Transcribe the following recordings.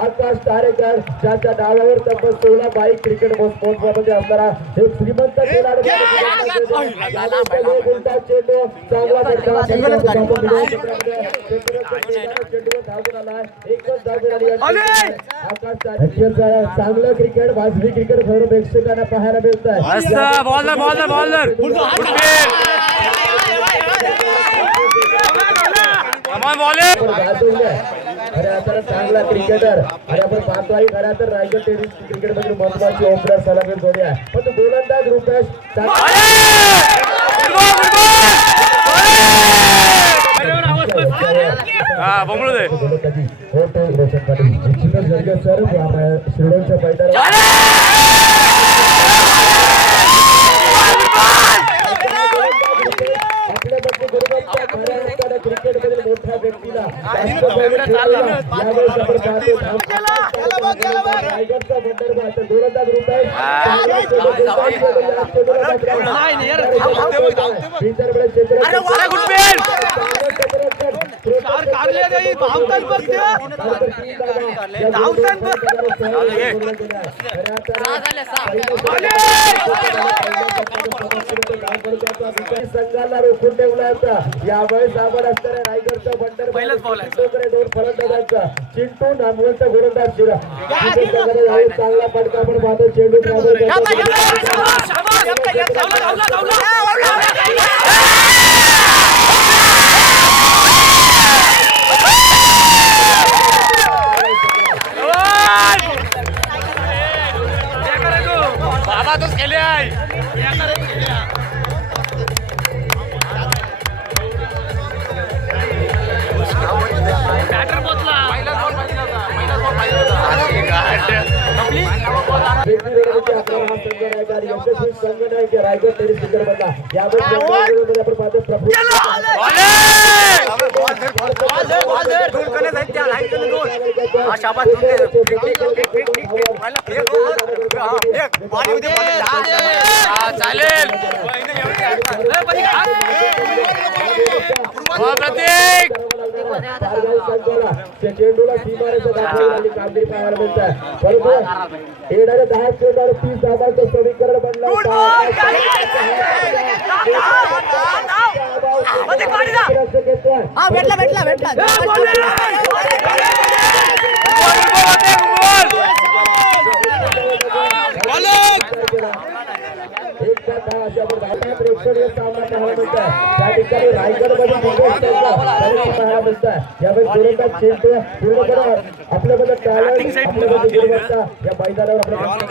आकाश तारेकर ज्याच्या डावावर तब्बल 16 bike cricket स्पोर्ट्समध्ये असणारा एक श्रीमंत खेळाडू चेंडू चांगला चांगलं क्रिकेट वाजवी क्रिकेट सर्व प्रेक्षकांना पाहायला मिळत आहे. अरे आता चांगला क्रिकेटर आणि आपण पाहतोय खरा तर रायगड टेनिस क्रिकेट मध्ये महत्वाची ओपनर सलामी जोडी आहे. पण गोलंदाज रुपेश सर श्रीडोनच्या मैदानावर क्रिकेट मधील मोठ्या व्यक्तीला गोलंदाज रुपेश संघाला रोखून ठेवला होता. यावेळेस आपण असणाऱ्या रायगडचा बंडर दोन फलंदाजांचा चिंटू नामवंत गोलंदाज शिरा चांगला फटका आपण पाहतो. चेंडू रायगड टेनिस क्रिकेट मधला यावेळी आपण पाहतो प्रभू चेंडूला सीमारेषा दाखवली कामगिरी पाहायला मिळत आहे. परंतु येणाऱ्या 10 चेंडूवर 30 धावांचं समीकरण बनलं. प्रेक्षणीय सामना पाहायला मिळत आहे. त्या ठिकाणी रायगडमध्ये पाहायला मिळत आहे. यावेळी गोलंदाज चेंडू पूर्णपणे आपल्यामध्ये टॅलेंट आपल्यामध्ये गुणवत्ता या मैदानावर आपल्या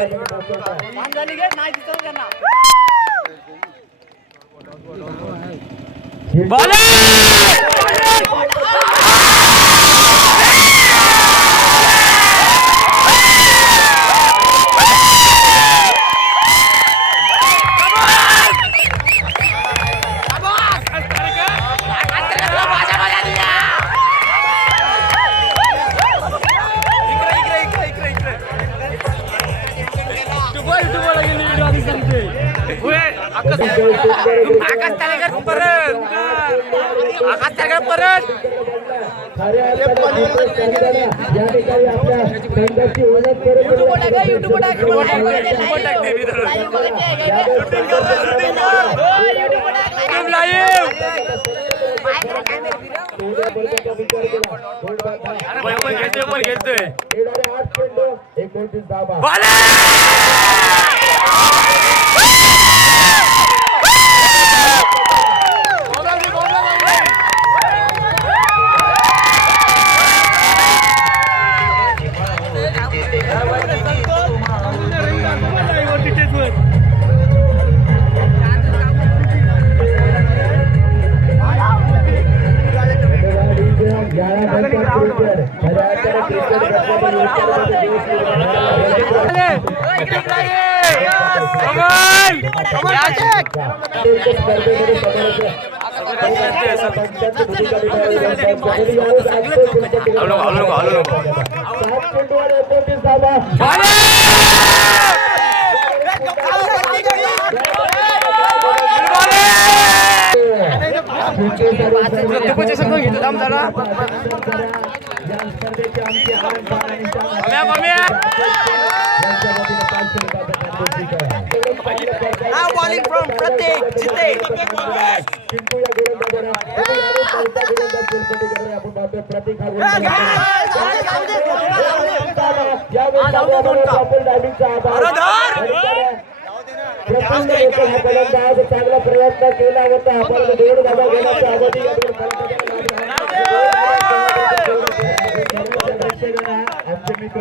Now bowling from Pratik Jite. चांगला प्रयत्न केला होता परंतु दोन धावा घेण्याच्या अगोदर आमचे मित्र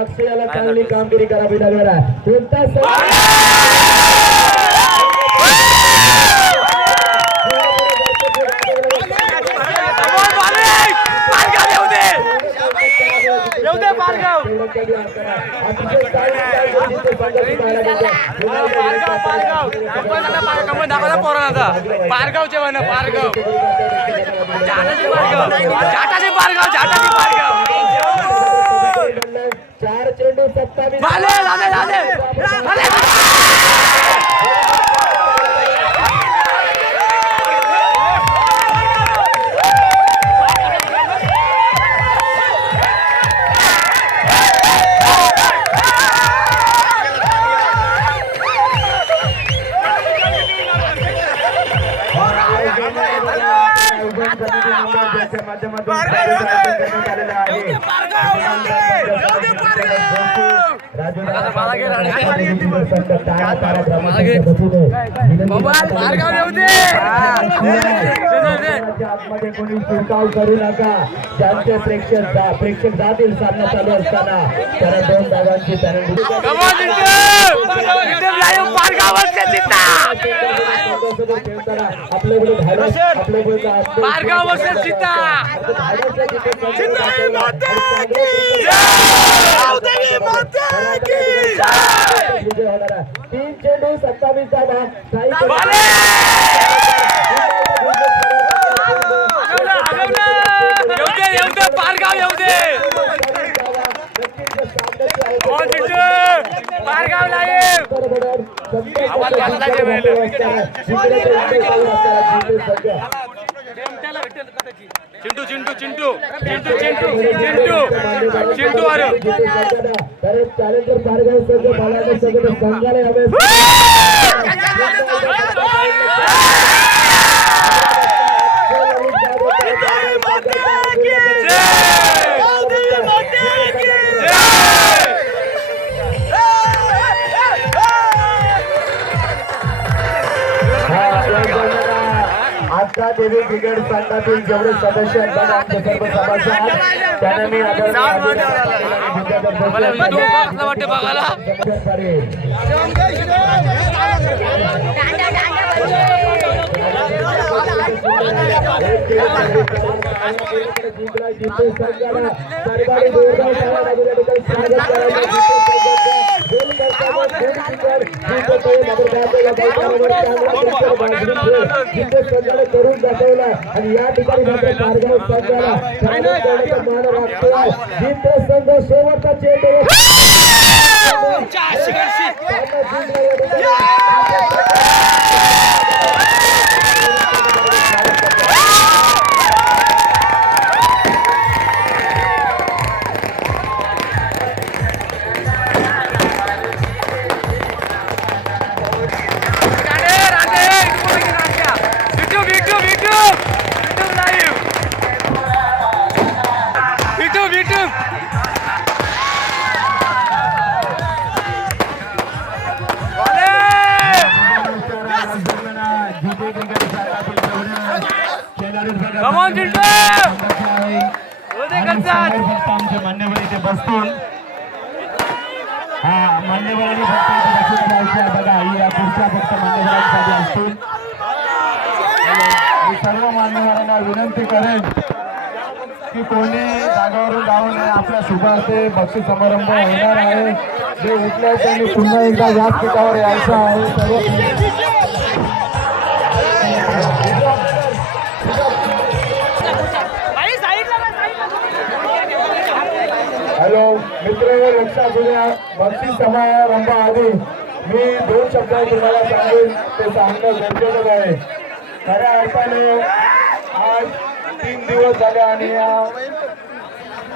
अक्षयाला चांगली कामगिरी करावी लागणार आहे. पारगावचे म्हण पारगाव जाटाचे पारगाव 4 चेंडू 27 आतमध्ये कोणी शिरकाव करू नका. ज्यांचे प्रेक्षक जातील सामना चालू असताना त्याला 2 धावांची पेनल्टी. तीन चेंडू 27 धावा. चिंटू चिंटू चिंटू चिंटू चिंटू चिंटू चिंटू अरे चॅलेंजर पारगाव संघ बालाने सगळे संघाला यावे. आता देवी ब्रिगेड संघातील जेवढे सदस्य आहेत आमचे सर्व सभासद त्यांना मी करून दाखवला आणि या ठिकाणी मात्र पारगाव संघाला मान राखतोय. जिंकतो संघ शेवटचा चेंडू आमचे मान्यवर इथे बसतील. हा मान्यवरांनी फक्त इथे बसून जायचं बघा. ही या खुर्च्या फक्त मान्यवरांसाठी पाटील. मी सर्व मान्यवरांना विनंती करेन की कोणी जागेवरून जाऊ नये. आपल्या शुभार्थे बक्षीस समारंभ होणार आहे. जे उठले त्यांनी पुन्हा एकदा व्यासपीठावर यायचं आहे. सर्व हॅलो मित्र, लक्षात घेऊया. बक्षीस समारंभ आधी मी 2 शब्द तुम्हाला सांगेन, ते सांगणं गरजेचं आहे. खऱ्या अर्थाने आज 3 दिवस झाले आणि या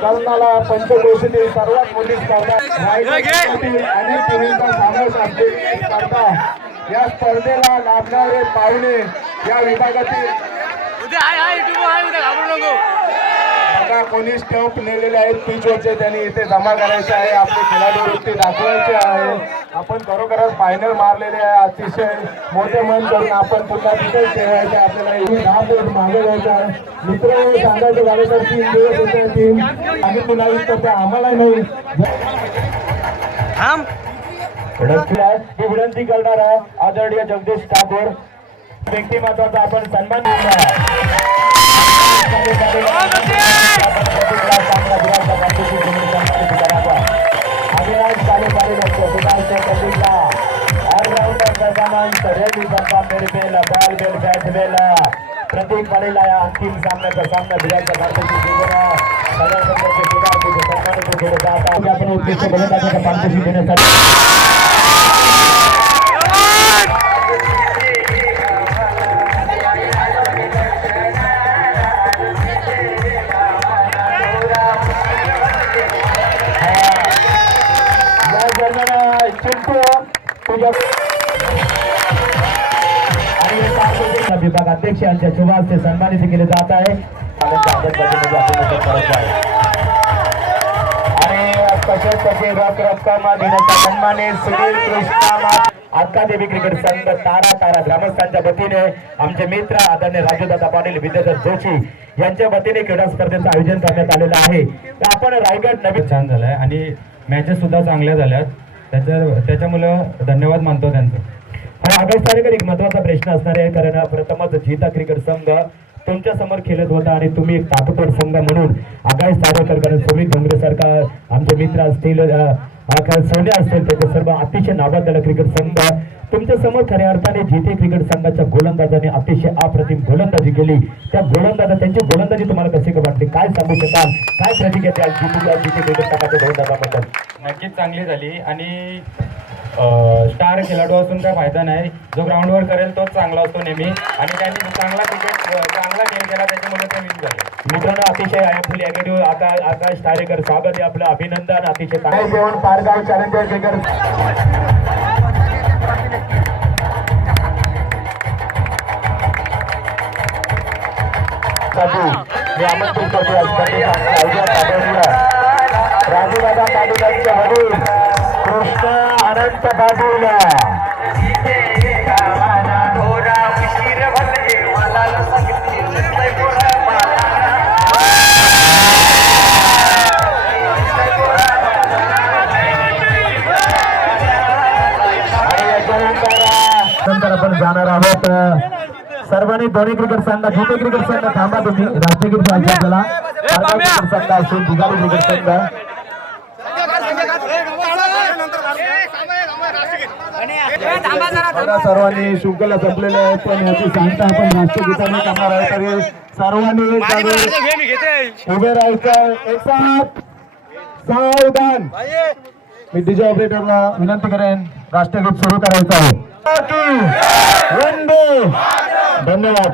कर्नाला पंचक्रोशीतील सर्वात मोठी स्पर्धा रायगडमधील अनेक टीव्हींचा समावेश असलेली स्पर्धा. या स्पर्धेला लाभणारे पाहुणे या विभागातील बघा कोणी स्टॉप नेलेले आहेत पिचवरचे, त्यांनी इथे जमा करायचे आहे. आपली खेळाडू वृत्ती दाखवायची आहे. आपण खरोखरच फायनल मारलेले आहे. अतिशय मोठे मन करून आपण पुन्हा तिथे खेळायचे. आपल्याला 10 फूट मागे घ्यायचं आहे. मित्र सांगायचं झालं तर 3 दिवस होते. 3 आम्ही पुन्हा तर आम्हाला नाही ही विनंती करणार आहे. आदरणीय जगदीश ठाकूर व्यक्तिमत्वाचा आपण सन्मान केला. प्रतीक पाटीलला या अंतिम सामन्याचा सामना दिल्याचा आपण उत्कृष्ट गोलंदाजाचा पारितोषिक देण्यासाठी विभाग अध्यक्ष यांच्या शुभ हस्ते सन्मानित केले जात आहे. आणि कशासाठी रक्कम देण्याचा सन्मानित सुनील कृष्णा अक्कादेवी क्रिकेट संघ तारा ग्रामस्थांच्या वतीने आमचे मित्र आदरणीय राजूदादा पाटील, विद्याधर जोशी यांच्या वतीने क्रीडा स्पर्धेचं आयोजन करण्यात आलेलं आहे. तर आपण रायगड नवीन छान झालाय आणि मॅचेस सुद्धा चांगल्या झाल्यात. त्याच्यामुळं धन्यवाद मानतो त्यांचं. आणि आगामी तारखेला एक महत्वाचा प्रश्न असणार आहे, कारण प्रथमच जीता क्रिकेट संघ तुमच्या समोर खेळत होता आणि तुम्ही एक ताकदवर संघ म्हणून आगामी तारखेकर, कारण सुमित डोंगरे सारखा आमचे मित्र असतील, सोने असतील, त्याचे सर्व अतिशय नावाजलेला क्रिकेट संघ तुमच्या समोर खऱ्या अर्थाने जीते क्रिकेट संघाच्या गोलंदाजाने अतिशय अप्रतिम गोलंदाजी केली. त्या त्यांची गोलंदाजी तुम्हाला कशी वाटली, काय सांगू शकाल, काय प्रतिक्रिया द्याल जीते क्रिकेट संघाच्या गोलंदाजाबद्दल? नक्कीच चांगली झाली आणि स्टार खेळाडू असून काय फायदा नाही. जो ग्राउंडवर करेल तोच चांगला असतो नेहमी आणि त्यांनी चांगला गेम केला, त्याच्यामुळे ते विन झाले. मित्रांनो, अतिशय फुल ॲग्रेटिव्ह आकाश तारेकर स्वागत आहे आपलं, अभिनंदन. अतिशय चांगले जेवण पारगाव चॅलेंजर क्रिकेट राजूदादा पाटील वडील कृष्ण अनंत पाटील नंतर आपण जाणार आहोत. सर्वांनी दोन्ही क्रिकेट संघ, जिथे क्रिकेट संघ थांबा तुम्ही, राष्ट्रीय क्रिकेट संघाला क्रिकेट संघ असून दुधारी क्रिकेट संघ सर्वांनी शृंखला संपलेले आहेत. पण याची सांगता आपण राष्ट्रगीताने करणार आहे, तरी सर्वांनी उभे राहायचं. एक साथ सावधान. मी डीजे ऑपरेटरला विनंती करेन राष्ट्रगीत सुरू करायचं आहे. वंदे धन्यवाद.